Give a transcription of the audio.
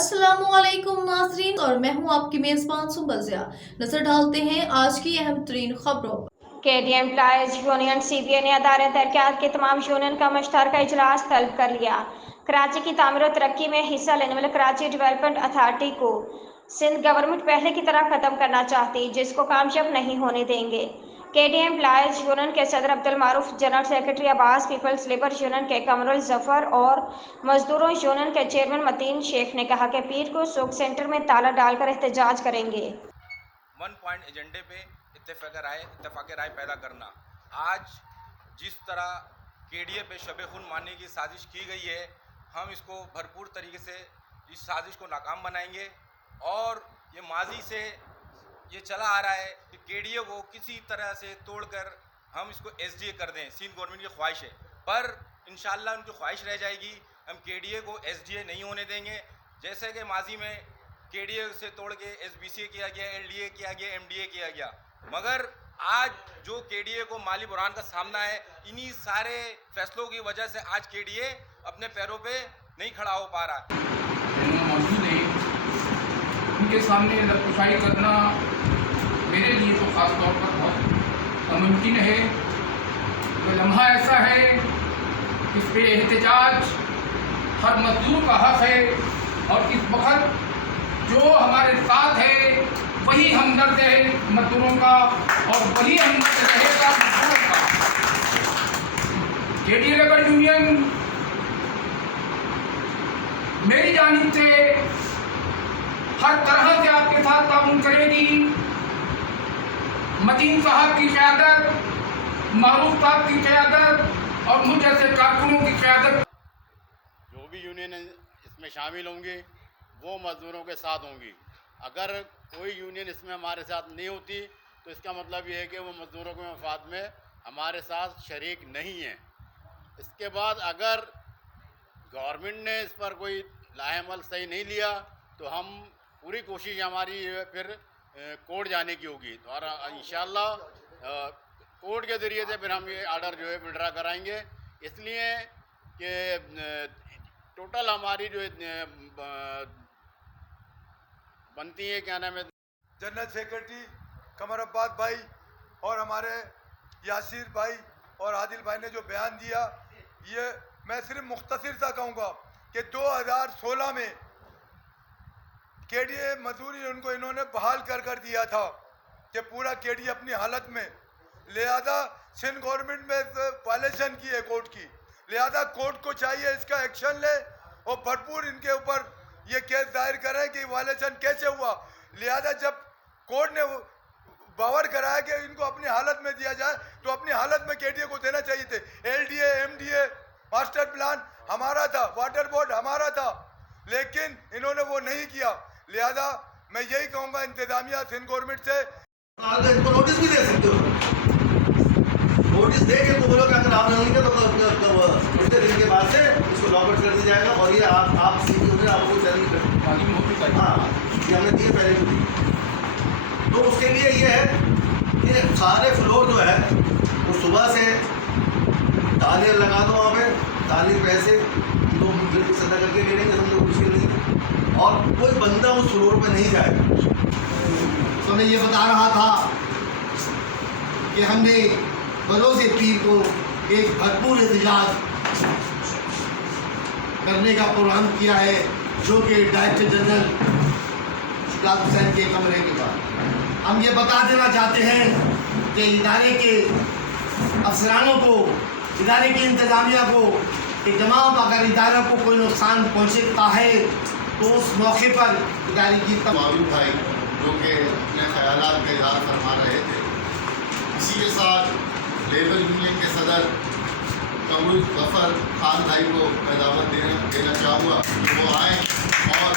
अस्सलामुअलैकुम नाज़रीन और मैं हूं आपकी मेज़बान सुंबल ज़िया। नजर डालते हैं आज की अहम तरीन खबरों पर। KD एम्प्लॉयज यूनियन CBA ने अदारे तरक्यात के तमाम यूनियन का मुश्तरका इजलास तलब कर लिया। कराची की तामीर और तरक्की में हिस्सा लेने वाले कराची डेवलपमेंट अथॉरिटी को सिंध गवर्नमेंट पहले की तरह ख़त्म करना चाहती, जिसको कामयाब नहीं होने देंगे। KD एम्प्लॉयज यूनियन के सदर Abdul Maroof, general secretary Abbas, people's labour union के कमरुल जफर और मजदूरों यूनियन के चेयरमैन मतीन शेख ने कहा कि पीर को सुख सेंटर में ताला डालकर एहतजाज करेंगे। वन पॉइंट एजेंडे पे इत्तेफाक राय पैदा करना। आज जिस तरह केडीए पे शब खून मारने की साजिश की गई है, हम इसको भरपूर तरीके से इस साजिश को नाकाम बनाएंगे। और ये माजी से ये चला आ रहा है कि केडीए को किसी तरह से तोड़कर हम इसको एसडीए कर दें। सिंध गवर्नमेंट की ख्वाहिश है, पर इंशाल्लाह उनकी ख्वाहिश रह जाएगी। हम केडीए को एसडीए नहीं होने देंगे। जैसे कि माजी में केडीए से तोड़ के एसबीसीए किया गया, एलडीए किया गया, एमडीए किया गया, मगर आज जो केडीए को माली बुरान का सामना है, इन्हीं सारे फैसलों की वजह से आज केडीए अपने पैरों पे नहीं खड़ा हो पा रहा। मौजूद है, उनके सामने लबकुशाई करना मेरे लिए तो ख़ास तौर पर बहुत नामुमकिन है। वो लम्हा ऐसा है इस पे एहतजाज हर मजदूर का हक है, और इस वक्त जो हमारे साथ है वही हमदर्द है मजदूरों का, और वही हमदर्द रहेगा मजदूरों का। KD लेबर यूनियन मेरी जानिब से हर तरह से आपके साथ ताउन करेगी। मतीन साहब की क़यादत, मारूफ साहब की क़यादत और मुझ जैसे कारकुनों की क़यादत, जो भी यूनियन इसमें शामिल होंगे वो मज़दूरों के साथ होंगी। अगर कोई यूनियन इसमें हमारे साथ नहीं होती तो इसका मतलब ये है कि वो मज़दूरों के मफाद में हमारे साथ शरीक नहीं है। इसके बाद अगर गवर्नमेंट ने इस पर कोई लाहेमल सही नहीं लिया तो हम पूरी कोशिश हमारी फिर कोर्ट जाने की होगी, और इंशाल्लाह कोर्ट के ज़रिए से फिर हम ये आर्डर जो है विड्रा कराएंगे। इसलिए कि टोटल हमारी जो बनती है, क्या नाम है, जनरल सेक्रेटरी कमर अब्बास भाई और हमारे यासिर भाई और आदिल भाई ने जो बयान दिया, ये मैं सिर्फ मुख्तसर सा कहूँगा कि 2016 में केडीए मजदूरी उनको इन्होंने बहाल कर दिया था कि पूरा केडीए अपनी हालत में, लिहाजा सिंध गवर्नमेंट में वायलेशन की है कोर्ट की, लिहाजा कोर्ट को चाहिए इसका एक्शन ले और भरपूर इनके ऊपर ये केस दायर करें कि वायलेशन कैसे हुआ। लिहाजा जब कोर्ट ने बावर कराया कि इनको अपनी हालत में दिया जाए तो अपनी हालत में केडीए को देना चाहिए थे। एलडीए, एमडीए, मास्टर प्लान हमारा था, वाटर बोर्ड हमारा था, लेकिन इन्होंने वो नहीं किया। लिहाजा मैं यही कहूँगा इंतजामिया सिंध गवर्नमेंट से, इनको नोटिस भी दे सकते हो, नोटिस दे के तो बोलो कि अगर आप नहीं होंगे तो इतने दिन के बाद से इसको लॉकआउट कर दिया जाएगा, और ये आप सीधी होने आपको चैलेंज कर, हाँ ये हमने दिए पहले भी दी। तो उसके लिए ये है कि सारे फ्लोर जो है वो सुबह से ताले लगा दो, वहाँ पे ताले पैसे लोग बिल्कुल सदा करके ले लेंगे, हम लोग मुश्किल नहीं है, और कोई बंदा उस फ्लोर पे नहीं जाएगा। तो मैं ये बता रहा था कि हमने बरोज़ पीर को एक भरपूर एहतजाज करने का प्रोग्राम किया है, जो कि डायरेक्टर जनरल इकबाल हुसैन के कमरे के बाद हम ये बता देना चाहते हैं कि इदारे के अफसरानों को, इदारे की इंतज़ामिया को, कि तमाम अगर इदारों को कोई नुकसान पहुँचता है तो उस मौके पर इदारे की मालूम भाई जो कि अपने ख्यालात का इज़हार फरमा रहे थे, इसी के साथ लेबर यूनियन के सदर कमरुल जफर खान भाई को मैं दावत देना चाहूँगा कि वो आएँ और